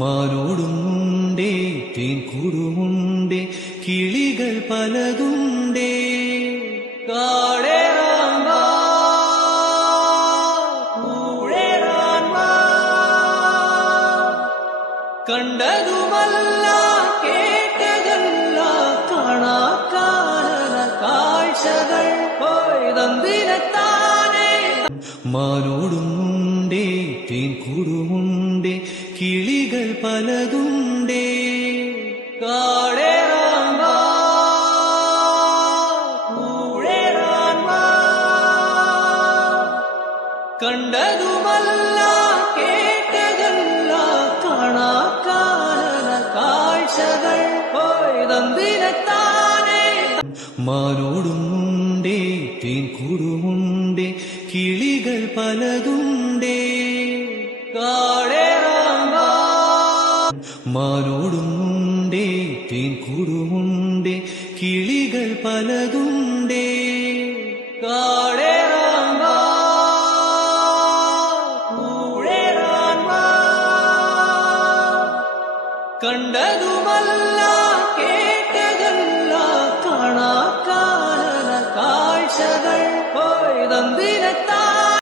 മാനോടുമുണ്ടേ തേൻകൂടുമുണ്ടേ കിളികൾ പലതുണ്ടേ കാടേറാൻ വാ കൂടേറാൻ വാ കണ്ടതുമല്ല കേട്ടതല്ല കാണാക്കാണന കാഴ്ചകൾ പോയതന്തിരത്താനേ മാനോടുമുണ്ടേ തേൻകൂടുമുണ്ടേ കിളികൾ പലതുണ്ടേ കാടേറാൻ വാ കൂടേറാൻ വാ കണ്ടതുമല്ല കേട്ടതല്ല കാണാക്കാണന കാഴ്ചകൾ പോയതന്തിരത്താനേ മാനോടുമുണ്ടേ തേൻകൂടുമുണ്ടേ കിളികൾ പലതുണ്ടേ കാടേറാൻ വാ മാനോടുമുണ്ടേ തേൻകൂടുമുണ്ടേ കിളികൾ പലതുണ്ടേ കാടേറാൻ വാ കൂടേറാൻ വാ കണ്ടതുമല്ല